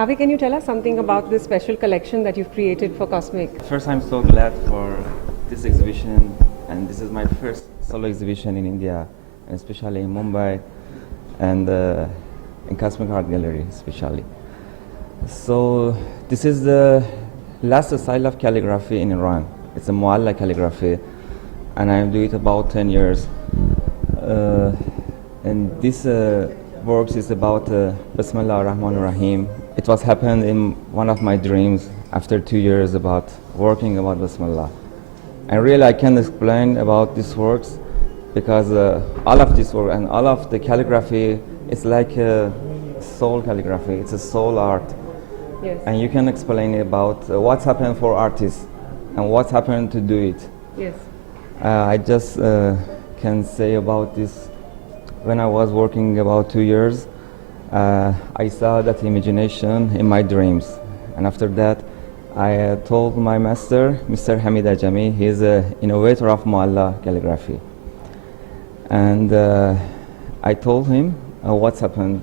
Kaveh, can you tell us something about this special collection that you've created for Cosmic? First, I'm so glad for this exhibition, and this is my first solo exhibition in India, and especially in Mumbai, and in Cosmic Art Gallery especially. So this is the last style of calligraphy in Iran. It's a Mualla calligraphy, and I'm doing it about 10 years. And this works is about Bismillah ar-Rahman ar-Rahim. It was happened in one of my dreams after 2 years about working about Bismillah. And really I can't explain about these works because all of this work and all of the calligraphy is like a soul calligraphy. It's a soul art. Yes. And you can explain about what's happened for artists and what's happened to do it. Yes. I just can say about this. When I was working about 2 years, I saw that imagination in my dreams. And after that, I told my master, Mr. Hamid Ajami, he's an innovator of Mualla calligraphy. And I told him what's happened.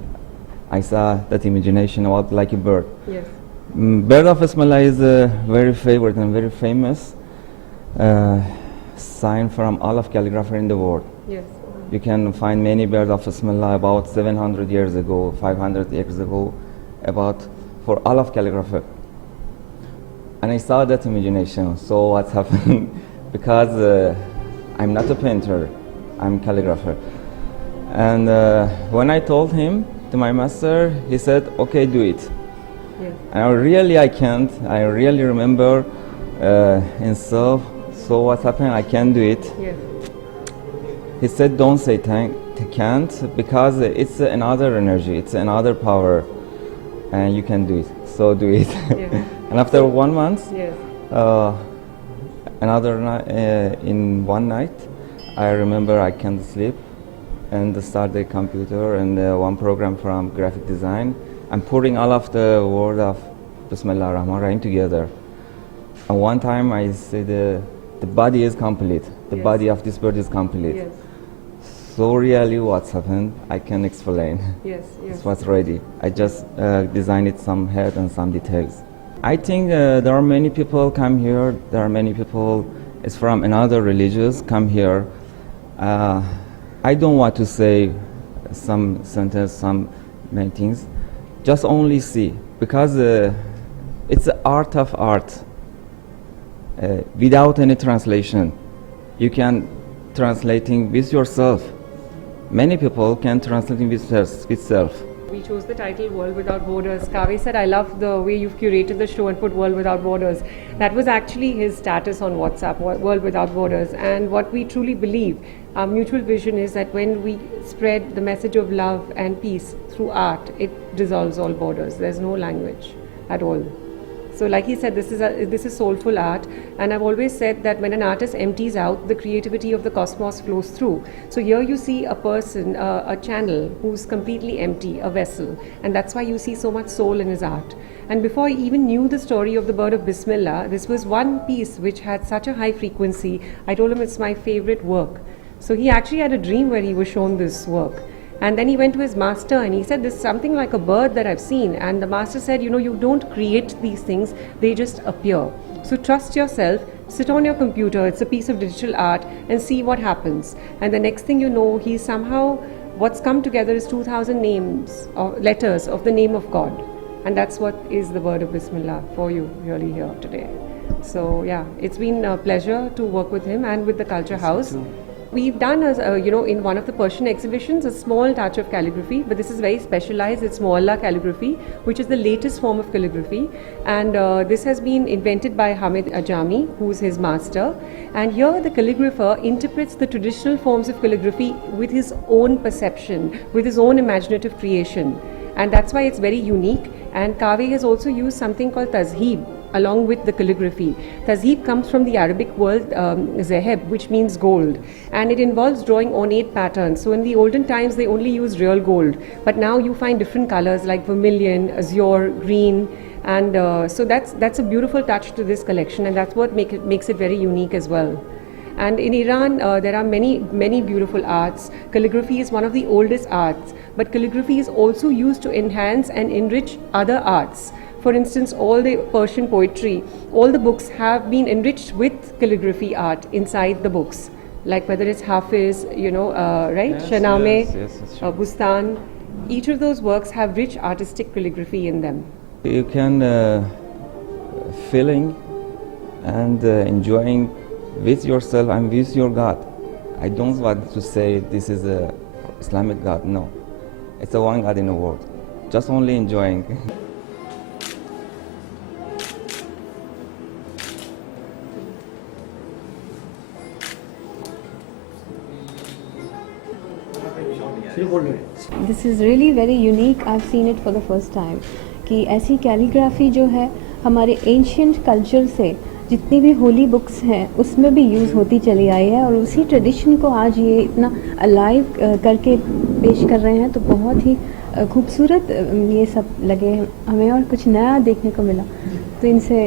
I saw that imagination about like a bird. Yes. Bird of Bismillah is a very favorite and very famous sign from all of calligraphy in the world. Yes. You can find many birds of Bismillah about 700 years ago, 500 years ago, about for all of calligraphy. And I saw that imagination. So what's happened? Because I'm not a painter, I'm a calligrapher. And when I told him to my master, he said, "Okay, do it." Yes. And I can't. I really remember so what's happened? I can't do it. Yes. He said, "Don't say can't, because it's another energy, it's another power, and you can do it. So do it." Yes. And after 1 month, Yes. in one night, I remember I can't sleep, and start the computer and one program from graphic design. I'm putting all of the word of Bismillah ar-Rahman ar-Rahim together. And one time I said, the body is complete. The Yes. body of this bird is complete. Yes. So really what's happened, I can explain. Yes. Yes. It was ready. I just designed it some head and some details. I think there are many people come here. There are many people is from another religions come here. I don't want to say some sentence, some many things. Just only see, because it's the art of art. Without any translation, you can translating with yourself. Many people can translating with self. We chose the title World Without Borders. Kaveh said, "I love the way you've curated the show and put World Without Borders." That was actually his status on WhatsApp, World Without Borders. And what we truly believe, our mutual vision is that when we spread the message of love and peace through art, it dissolves all borders. There's no language at all. So like he said, this is soulful art, and I've always said that when an artist empties out, the creativity of the cosmos flows through. So here you see a person, a channel who's completely empty, a vessel, and that's why you see so much soul in his art. And before I even knew the story of the bird of Bismillah, this was one piece which had such a high frequency. I told him it's my favorite work. So he actually had a dream where he was shown this work. And then he went to his master and he said, "This is something like a bird that I've seen." And the master said, "You don't create these things, they just appear. So trust yourself, sit on your computer, it's a piece of digital art, and see what happens." And the next thing you know, he somehow, what's come together is 2,000 names or letters of the name of God. And that's what is the bird of Bismillah for you really here today. So yeah, it's been a pleasure to work with him and with the Culture House. We've done, in one of the Persian exhibitions, a small touch of calligraphy, but this is very specialized. It's Mualla calligraphy, which is the latest form of calligraphy. And this has been invented by Hamid Ajami, who's his master. And here the calligrapher interprets the traditional forms of calligraphy with his own perception, with his own imaginative creation. And that's why it's very unique. And Kaveh has also used something called tazheeb along with the calligraphy. Tazheeb comes from the Arabic word zeheb, which means gold, and it involves drawing ornate patterns. So in the olden times they only used real gold, but now you find different colors like vermilion, azure, green, and so that's a beautiful touch to this collection, and that's what makes it very unique as well. And in Iran, there are many beautiful arts. Calligraphy is one of the oldest arts, but calligraphy is also used to enhance and enrich other arts. For instance, all the Persian poetry, all the books have been enriched with calligraphy art inside the books. Like whether it's Hafiz, right? Yes, Shahnameh, yes, sure. Bustan. Each of those works have rich artistic calligraphy in them. You can feeling and enjoying with yourself and with your God. I don't want to say this is a Islamic God. No, it's a one God in the world. Just only enjoying. This is really very unique. I've seen it for the first time. कि ऐसी calligraphy जो है हमारे ancient culture से जितनी भी holy books हैं उसमें भी यूज़ होती चली आई है और उसी ट्रेडिशन को आज ये इतना अलाइव करके पेश कर रहे हैं तो बहुत ही खूबसूरत ये सब लगे हमें और कुछ नया देखने को मिला तो इनसे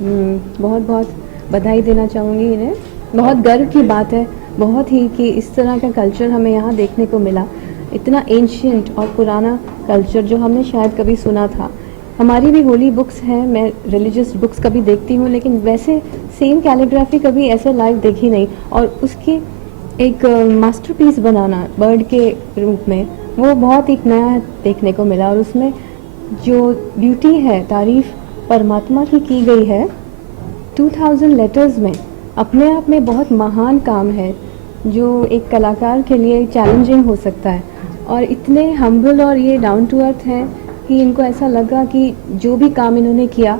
बहुत बहुत बधाई देना चाहूँगी इन्हें। बहुत गर्व की बात है बहुत ही कि इस तरह का कल्चर हमें यहाँ देखने को मिला, इतना एंशियंट और पुराना कल्चर जो हमने शायद कभी सुना था। हमारी भी होली बुक्स हैं, मैं रिलीजियस बुक्स कभी देखती हूँ लेकिन वैसे सेम कैलीग्राफी कभी ऐसे लाइव देखी नहीं और उसकी एक मास्टरपीस बनाना बर्ड के रूप में वो बहुत एक नया देखने को मिला और उसमें जो ब्यूटी है तारीफ परमात्मा की गई है 2000 लेटर्स में अपने आप में बहुत महान काम है जो एक कलाकार के लिए चैलेंजिंग हो सकता है और इतने हम्बल और ये डाउन टू अर्थ हैं कि इनको ऐसा लगा कि जो भी काम इन्होंने किया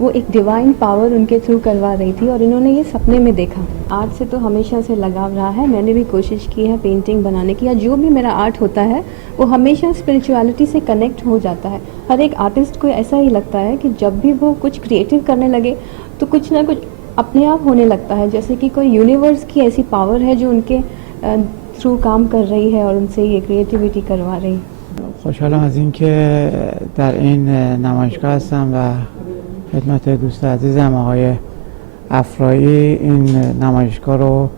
वो एक डिवाइन पावर उनके थ्रू करवा रही थी और इन्होंने ये सपने में देखा। आर्ट से तो हमेशा से लगाव रहा है, मैंने भी कोशिश की है पेंटिंग बनाने की या जो भी मेरा आर्ट होता है वो हमेशा स्पिरिचुअलिटी से कनेक्ट हो जाता है। हर एक आर्टिस्ट को ऐसा ही लगता है कि जब भी वो कुछ क्रिएटिव करने लगे तो कुछ ना कुछ अपने आप होने लगता है, जैसे कि कोई यूनिवर्स की ऐसी पावर है जो उनके थ्रू काम कर रही है और उनसे ये क्रिएटिविटी करवा रही है। خوشحالم از اینکه در این نمایشگاه هستم و خدمت دوست عزیزم آقای افرایی این نمایشگاه رو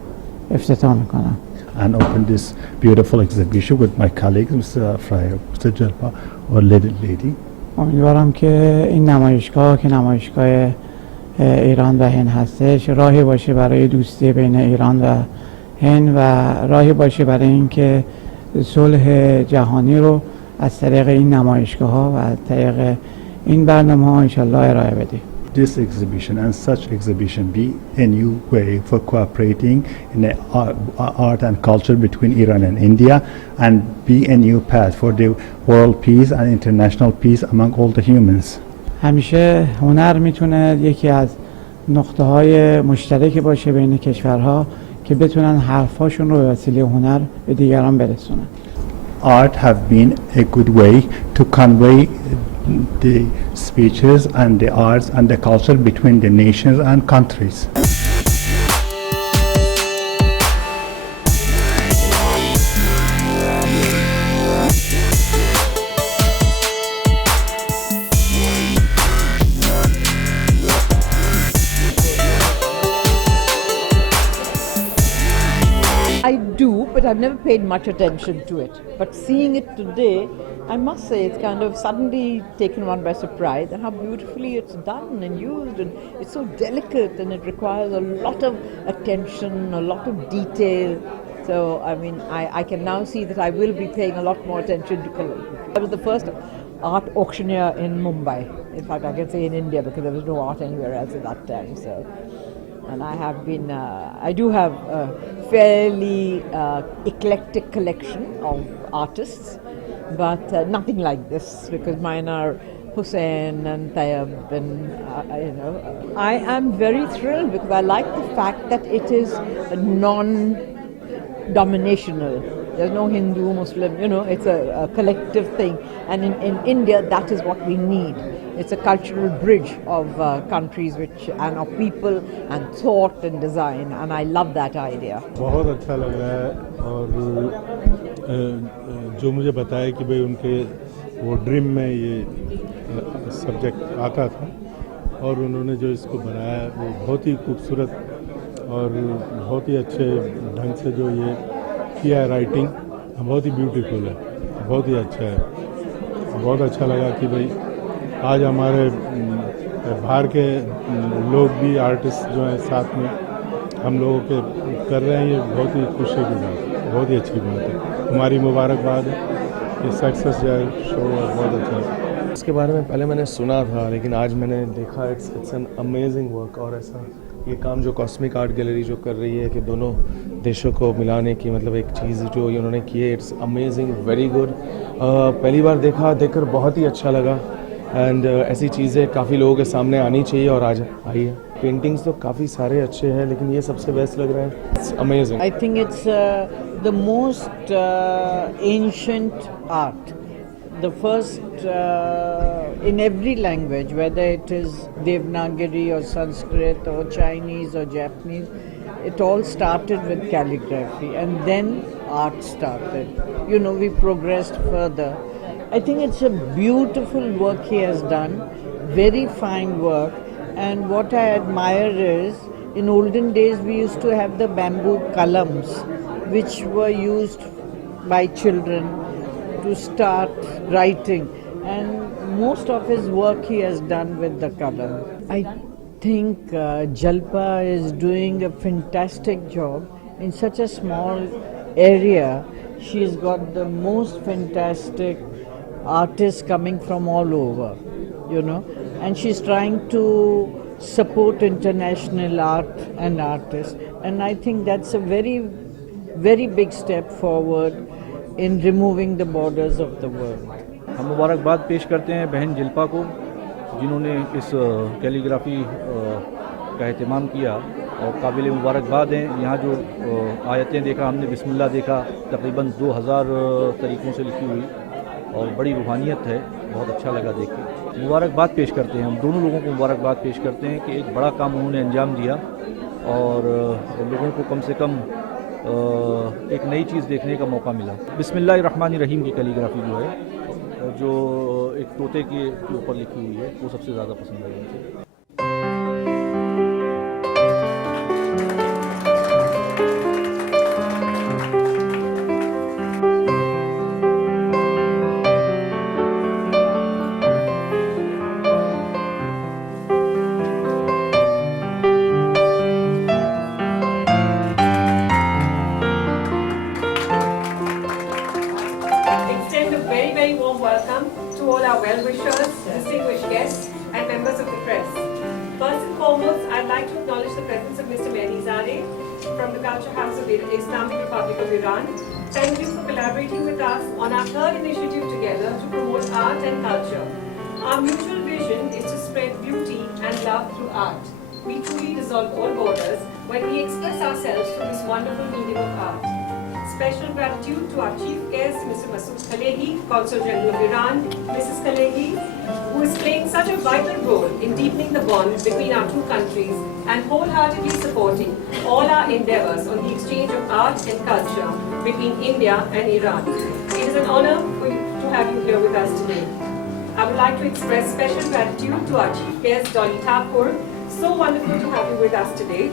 افتتاح میکنم. And open this beautiful exhibition with my colleagues, Mr. Afraie, Mr. Jalpa, or lady. امیدوارم که این نمایشگاه که نمایشگاه ایران و هند هستش راهی باشه برای دوستی بین ایران و هند و راهی باشه برای اینکه صلح جهانی رو از طریق این نمایشگاه ها و از طریق این برنامه ها انشالله ارائه بدیم. This exhibition and such exhibition be a new way for cooperating in the art and culture between Iran and India and be a new path for the world peace and international peace among all the humans. همیشه هنر میتونه یکی از نقطه های مشترکی باشه بین کشورها که بتونن حرفاشون رو به وسیله هنر به دیگران برسونن. Art have been a good way to convey the speeches and the arts and the culture between the nations and countries. I do, but I've never paid much attention to it. But seeing it today, I must say it's kind of suddenly taken one by surprise and how beautifully it's done and used, and it's so delicate and it requires a lot of attention, a lot of detail. So, I mean, I can now see that I will be paying a lot more attention to calligraphy. I was the first art auctioneer in Mumbai. In fact, I can say in India because there was no art anywhere else at that time. So. And I have been, I do have a fairly eclectic collection of artists, but nothing like this because mine are Hussein and Tayyab and, I am very thrilled because I like the fact that it is non-dominational. There's no Hindu, Muslim, it's a collective thing. And in India, that is what we need. It's a cultural bridge of countries and of people and thought and design. And I love that idea. बहुत अच्छा लग रहा है और जो मुझे बताया कि भाई उनके वो ड्रीम में ये सब्जेक्ट आता था और उन्होंने जो इसको बनाया वो बहुत ही खूबसूरत और बहुत ही अच्छे ढंग से जो ये किया है राइटिंग, बहुत ही ब्यूटीफुल है, बहुत ही अच्छा है। बहुत अच्छा लगा कि भाई आज हमारे बाहर के लोग भी आर्टिस्ट जो हैं साथ में हम लोगों के कर रहे हैं, ये बहुत ही खुशी की बात है, बहुत ही अच्छी बात है। हमारी मुबारकबाद है, ये सक्सेस जो है शो बहुत अच्छा है। इसके बारे में पहले मैंने सुना था, लेकिन आज मैंने देखा इट्स एन अमेजिंग वर्क। और ऐसा ये काम जो कॉस्मिक आर्ट गैलरी जो कर रही है कि दोनों देशों को मिलाने की मतलब एक चीज़ जो उन्होंने की है, इट्स अमेजिंग, वेरी गुड। पहली बार देखकर बहुत ही अच्छा लगा। एंड ऐसी चीज़ें काफ़ी लोगों के सामने आनी चाहिए और आज आई है। पेंटिंग्स तो काफ़ी सारे अच्छे हैं, लेकिन ये सबसे बेस्ट लग रहा है। It's amazing. I think it's the most ancient art. The first in every language, whether it is Devanagari or Sanskrit or Chinese or Japanese, it all started with calligraphy and then art started. We progressed further. I think it's a beautiful work he has done, very fine work. And what I admire is, in olden days we used to have the bamboo columns, which were used by children to start writing, and most of his work he has done with the color. I think Jalpa is doing a fantastic job in such a small area. She's got the most fantastic artists coming from all over, and she's trying to support international art and artists, and I think that's a very, very big step forward in removing the borders of the world. हम मुबारकबाद पेश करते हैं बहन Zilpah को, जिन्होंने इस calligraphy का एहतमाम किया, और काबिल मुबारकबाद हैं। यहाँ जो आयतें देखा हमने, बिस्मिल्लाह देखा, तकरीबन 2000 तरीक़ों से लिखी हुई और बड़ी रूहानियत है, बहुत अच्छा लगा देख के। मुबारकबाद पेश करते हैं, हम दोनों लोगों को मुबारकबाद पेश करते हैं कि एक बड़ा काम उन्होंने अंजाम दिया और लोगों को कम से कम एक नई चीज़ देखने का मौका मिला। बिस्मिल्लाहिर्रहमानिर्रहीम की कैलीग्राफी जो है, जो एक तोते के ऊपर लिखी हुई है, वो सबसे ज़्यादा पसंद आई मुझे। well-wishers, distinguished guests, and members of the press. First and foremost, I'd like to acknowledge the presence of Mr. Mehdi from the Culture House of the Islamic Republic of Iran. Thank you for collaborating with us on our third initiative together to promote art and culture. Our mutual vision is to spread beauty and love through art. We truly dissolve all borders when we express ourselves through this wonderful medium of art. Special gratitude to our chief guest, Mr. Masood Kalehi, Consul General of Iran, Mrs. Kalehi, who is playing such a vital role in deepening the bond between our two countries and wholeheartedly supporting all our endeavors on the exchange of art and culture between India and Iran. It is an honor to have you here with us today. I would like to express special gratitude to our chief guest, Dolly Thakur. So wonderful to have you with us today.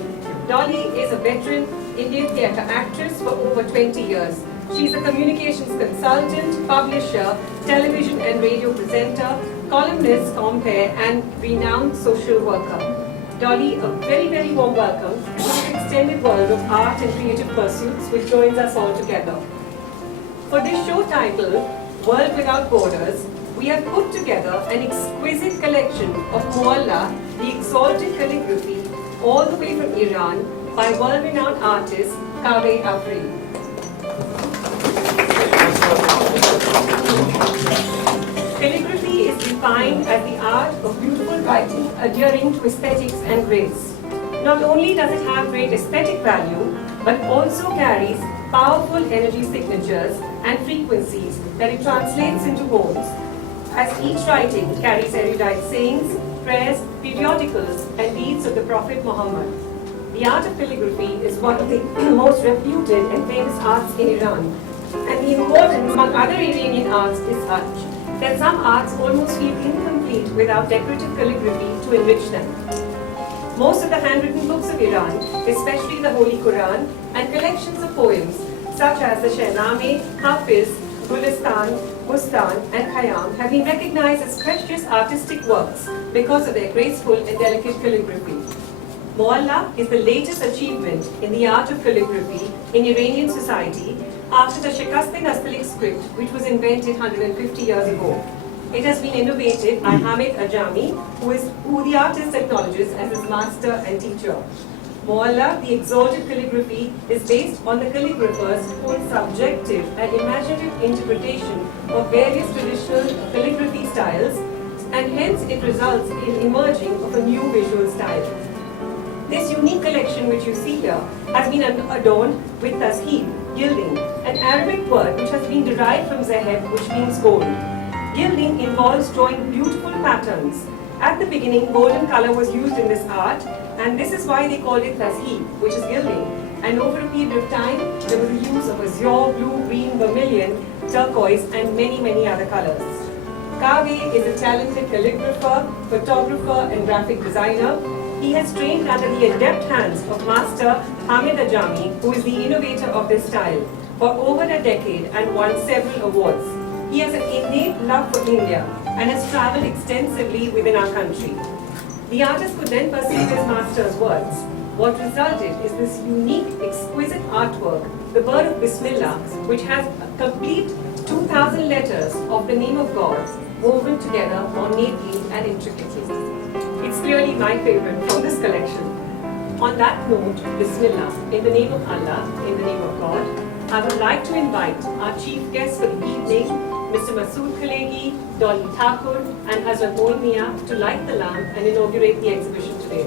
Dolly is a veteran Indian theatre actress for over 20 years. She is a communications consultant, publisher, television and radio presenter, columnist, compere, and renowned social worker. Dolly, a very, very warm welcome to the extended world of art and creative pursuits which joins us all together. For this show titled World Without Borders, we have put together an exquisite collection of Mualla, the exalted calligraphy, all the way from Iran, by world-renowned artist Kaveh Afraie. Calligraphy is defined as the art of beautiful writing adhering to aesthetics and grace. Not only does it have great aesthetic value, but also carries powerful energy signatures and frequencies that it translates into homes, as each writing carries erudite sayings, prayers, periodicals, and deeds of the Prophet Muhammad. The art of calligraphy is one of the most reputed and famous arts in Iran. And the importance among other Iranian arts is such that some arts almost feel incomplete without decorative calligraphy to enrich them. Most of the handwritten books of Iran, especially the Holy Quran, and collections of poems such as the Shahnameh, Hafiz, Gulistan, Bustan, and Khayyam have been recognized as precious artistic works because of their graceful and delicate calligraphy. Mualla is the latest achievement in the art of calligraphy in Iranian society after the Shikast-e-Nastaliq script, which was invented 150 years ago. It has been innovated by Hamid Ajami, who the artist acknowledges as his master and teacher. Mualla, the exalted calligraphy, is based on the calligrapher's own subjective and imaginative interpretation of various traditional calligraphy styles, and hence it results in emerging of a new visual style. This unique collection which you see here has been adorned with tasheeb, gilding, an Arabic word which has been derived from zaheb, which means gold. Gilding involves drawing beautiful patterns. At the beginning, golden color was used in this art, and this is why they called it tasheeb, which is gilding. And over a period of time, there was the use of azure, blue, green, vermilion, turquoise, and many, many other colors. Kaveh is a talented calligrapher, photographer, and graphic designer. He has trained under the adept hands of Master Hamid Ajami, who is the innovator of this style, for over a decade and won several awards. He has an innate love for India and has travelled extensively within our country. The artist could then perceive his master's words. What resulted is this unique, exquisite artwork, the bird of Bismillah, which has a complete 2,000 letters of the name of God woven together ornately and intricately. It's clearly my favorite from this collection. On that note, Bismillah, in the name of Allah, in the name of God, I would like to invite our chief guests for the evening, Mr. Masood Khalegi, Dolly Thakur, and Hazrat Moin Mia, to light the lamp and inaugurate the exhibition today.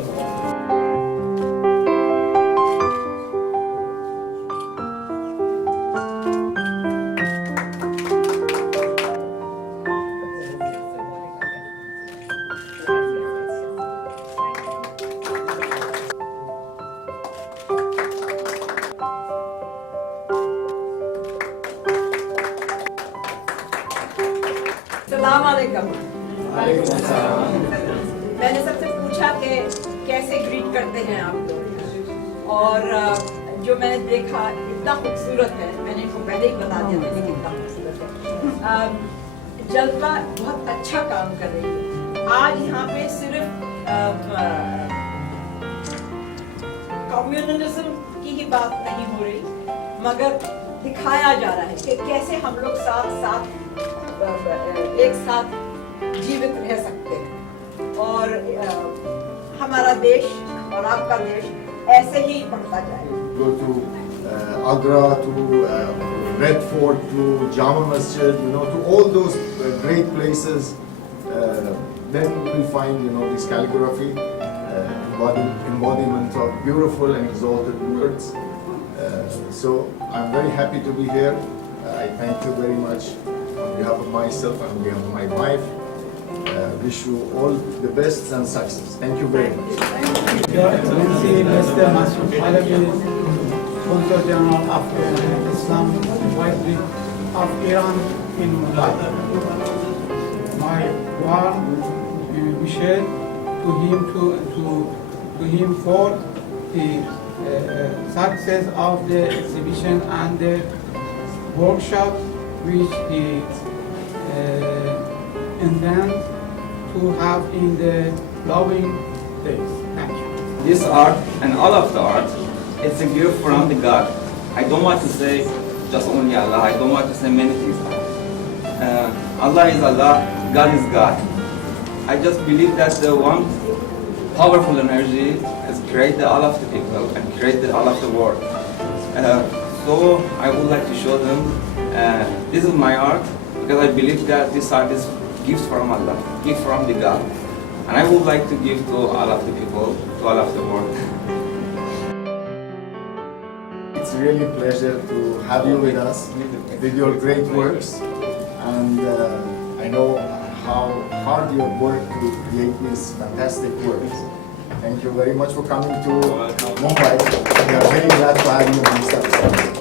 सलाम अलैकुम। मैंने सबसे पूछा कि कैसे greet करते हैं आप लोग, और जो मैंने देखा इतना खूबसूरत है, मैंने इनको पहले ही बता दिया था लेकिन इतना खूबसूरत है। जलवा बहुत अच्छा काम कर रही है। आज यहाँ पे सिर्फ कम्युनलिज्म की ही बात नहीं हो रही, मगर दिखाया जा रहा है कि कैसे हम लोग साथ साथ एक साथ जीवित रह सकते हैं, और हमारा देश और आपका देश ऐसे ही बढ़ता जाए। Go to Agra, to Red Fort, to Jama Masjid, to all those great places. Then we find, this calligraphy, embodiment of beautiful and exalted words. So I'm very happy to be here. I thank you very much on behalf of myself and on behalf of my wife. Wish you all the best and success. Thank you very much. Your Excellency, Mr. Masood Khalegi, Consul General of Islam Advisory of Iran in Mumbai. My warm wishes to him for the success of the exhibition and the workshop which he intends to have in the following days. Thank you. This art and all of the art, it's a gift from the God. I don't want to say just only Allah. I don't want to say many things. Allah is Allah, God is God. I just believe that the one powerful energy has created all of the people and created all of the world. So I would like to show them this is my art, because I believe that this art is gift from Allah, gift from the God. And I would like to give to all of the people, to all of the world. It's really a pleasure to have you with us, with your great works. And I know how hard you have worked to create these fantastic works. Thank you very much for coming to Mumbai. We are very glad to have you on this episode.